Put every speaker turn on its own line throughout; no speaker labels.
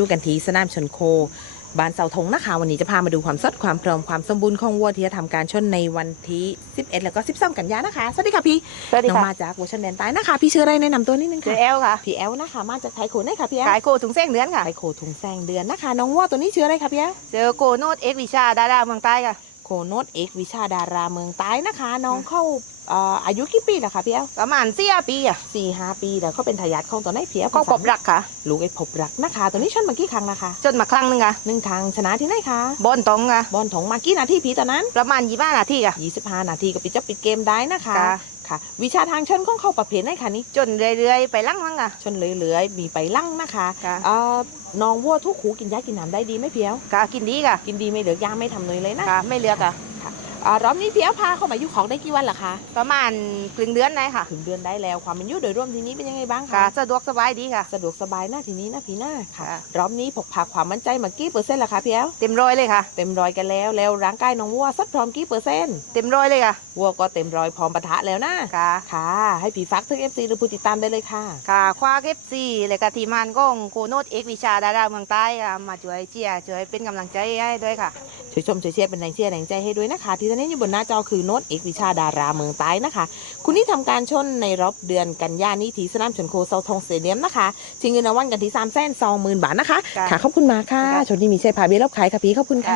อยู่กันที่สนามชนโคบ้านเสาธงนะคะวันนี้จะพามาดูความสดความพร้อมความสมบูรณ์ของวัวที่จะทำการชนในวันที่11แล้วก็12กันยานะคะสวัสดีค่ะพี่
สวัสดีค่ะ
น้องมาจากวัวชนแดนใต้นะคะพี่ชื่ออะไรแนะนำตัวนิดนึงค่ะ
ชื่อแอลค่ะ
พี่แอลนะคะมาจากไทยโคได้ค่ะพี่แอล
ขายโคถุงเส้นเดือนค่ะ
ไทยโคถุงแซงเดือนนะคะน้องวัวตัวนี้ชื่ออะไรคะพี่แอล
เจอโกโนดเอ็กวิชาดาราเมืองใต้ค่ะ
โคโนตเอกวิชาดาราเมืองใต้นะคะน้องเข้าอายุกี่ปีแล้วคะพี่แอล
ประมาณ4 ปีอ่ะ
4-5 ปีแล้วเขาเป็นทายาทของตัวไหนพี่แอล
ก็พบรักค่ะ
ลูกไอ้พบรักนะคะตัวนี้ชนมากี่ครั้งนะคะ
จนมาครั้งนึงค่ะ
1 ครั้งชนะที่ไหนคะ
บอลตรงค่ะ
บอลถงมากี่นาทีพี่ตอนนั้น
ประมาณ25 นาทีค่ะ
25 นาทีก็ปิดเกมได้นะคะ
ค่ะ
ค่ะวิชาทางชนของเข้าประเภทไหนคะนี่
จนเรื่อยๆไปลั่งมั้งค่ะ
ชนเลื่อยๆมีไปลั่งนะคะ
ค่ะ
น้องวัวทุกขูกินยากินน้ำได้ดีไหมพี่แอล
ค่ะกินดีค่ะ
กินดีไม่เหลือยาไม่ทำเลยนะ
ค่ะไม่เลือกค่ะ
รอบนี้พี่แอลพาเข้ามาอยู่ของได้กี่วันล่ะคะ
ประมาณครึ่งเดือนได้ค่ะ
ถึงเดือนได้แล้วความเป็นอยู่โดยรวมทีนี้เป็นยังไงบ้างคะ
ค่ะสะดวกสบายดีค่ะ
สะดวกสบายหน้าทีนี้นะพี่หน้าค่ะ
ค่ะ
รอบนี้พกพาความมั่นใจมากี่เปอร์เซ็นต์ล่ะคะพี่แอล
เต็มร้อยเลยค่ะ
เต็มร้อยกันแล้วร่างกายน้องวัวสัดพร้อมกี่เปอร์เซ็นต์
เต็มร้อยเลยค่ะ
วัวก็เต็มร้อยพร้อมปะทะแล้วนะ
ค่ะ
ค่ะให้พี่ฟักทึก FC หรือผู้ติดตามได้เลยค่ะ
ค่ะคว้าเก็บซีเลยค่ะทีมงานก้องโกโนดเอ็กวิชาดาราเมืองใต้ค่ะมาช่วยเชียร์ช่วยเป็นกำลังใจให้ด้วยค่ะ
ช่วยชมช่วยเชียร์เป็นแรงเชียร์แรงใจให้ด้วยนะคะที่ตอนนี้อยู่บนหน้าจอคือโน้ตเอกวิชาดาราเมืองใต้นะคะคุณนี่ทำการชนในรอบเดือนกันยายนนี้ที่สนามชนโคเซาทองสเตเดียมนะคะชิงเงินรางวัลกันที่320,000 บาทนะคะค่ะขอบคุณมากค่ะชนนี้มีชัยพาเบี้ยรับขายค่ะพี่ขอบคุณค่ะ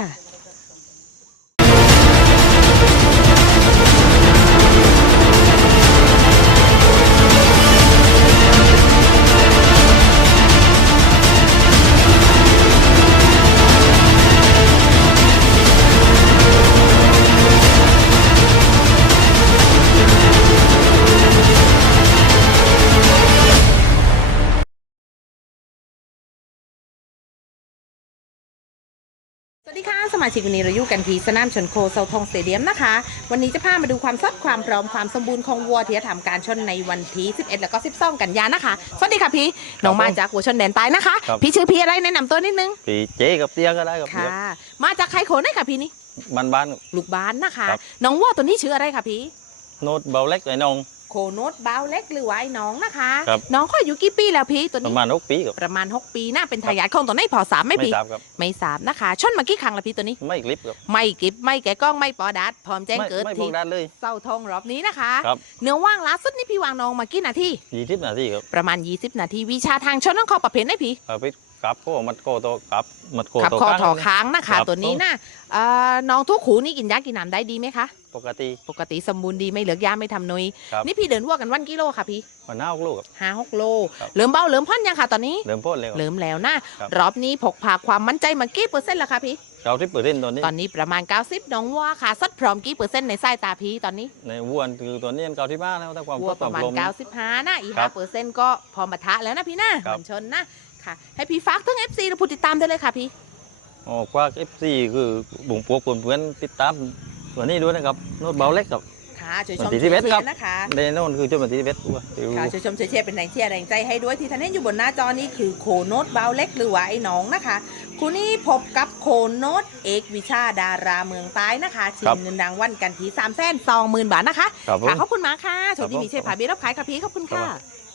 สวัสดีค่ะสมาชิกวันนี้เราอยู่กันที่สนามชนโคเซาทองสเตเดียมนะคะวันนี้จะพามาดูความสดความพร้อมความสมบูรณ์ของวัวที่จะทำการชนในวันที่11แล้วก็12กันยายนนะคะสวัสดีค่ะพี่น้องมาจากวัวชนแดนใต้นะคะพี่ชื่อพี่อะไรแนะนำตัวนิดนึง
พี่เจ๊กับเตี้ยก็ได้ครับ
ค่ะมาจากใครโขนได้ค่ะพี่นี่
บ้าน
ลูกบ้านนะคะน้องวัวตัวนี้ชื่ออะไรคะพี่
โน้ตเบาเล็กไอ้น้อง
โคโนตบ้าวเล็กหรือว่าไอ้น้องนะคะ
ครับ
น้องเขาอายุกี่ปีแล้วพี่ตัวนี้
ประมาณ6 ปีครับ
ประมาณ6 ปีน่าเป็นทายาทของตัวไหนพอสามไหมพี่
ไม่ทราบครับ
ไม่ทราบนะคะชนมากี่ครั้งแล้วพี่ตัวนี้
ไม่คลิปครับ
ไม่กิบไม่แกะกล้องไม่ปอดัดพร้อมแจ้งเกิด
ไม่พ
ที่
กด้านเลย
เศร้าทองรอบนี้นะคะ
ครับ
เนื้อว่างล่าสุดนี่พี่วางน้องมากี่นาที
20 นาทีครับ
ประมาณ20 นาทีวิชาทางชนต้องขอประเภทไหนพี่
พี่กลับก็มัดโกโตกลับมัดโก
ขับ
โต
คอ
ข้าง
ถอค้างนะคะตัวนี้นะน้องทุกขูนี่กินยากินน้ำได้ดีไหมคะ
ปกติ
ปกติสมบูรณ์ดีไม่เหลือยาไม่ทำนุย
ครับ
นี่พี่เดินวัวกันวันกิโลค่ะพี่
มันน่าลูกครับ
5-6 โล
ครับ
เริ่มเบาเริ่มพ่นยังค่ะตอนนี้
เริ่มพ่นเลยครับ
เริ่มแล้วนะครับ รอบนี้พกพาความมั่นใจมากี่เปอร์เซ็นต์ละคะพี่
เราที่เปิดเล่นตัวนี้
ตอนนี้ประมาณ90น้องวัวค่ะสัดพร้อมกี่เปอร์เซ็นต์ในสายตาพี่ตอนนี้
ในวัวคือตัวนี้เก่าที่บ้านแล้วถ้าความ
วัวประมาณ
ลม
95นะอีก
ครับ
5%ก็พอมาทะแล้วนะพี่นะเห
ครับ
มือนชนนะค่ะให้พี่ฟักทั้ง FC และผู้ติดตามได้เลยค่ะพี่
อ๋อกว่า FC คือบุ๋งพวกเพื่อนๆติดตามตัวนี้ด้วยนะครับโน้ตเบาเล็กครับ
ค่ะช่วยช
วั
ม
นที่
ช่วย
11
เชี
ครั
ย
บ
ร์นะคะ
ในโน่นคือจนวันที่11ตัว
ค่ะช่วยชมช่วยเชียร์เป็นแรงเชียร์แรงใจให้ด้วยที่ท่านเห็นอยู่บนหน้าจอนี้คือโคโนตเบาเล็กหรือว่าไอ้น้องนะคะคุณนี่พบกับโคโนตเอกวิชาดาราเมืองใต้นะคะชิงเงินรางวัลกันที่320,000 บาทนะคะ
ครับผม
ค่ะขอบคุณมากค่ะโชคดี
ครับผม
มีเชฟผาเบี้ยรับขายค่ะพี่ขอบคุณค่ะ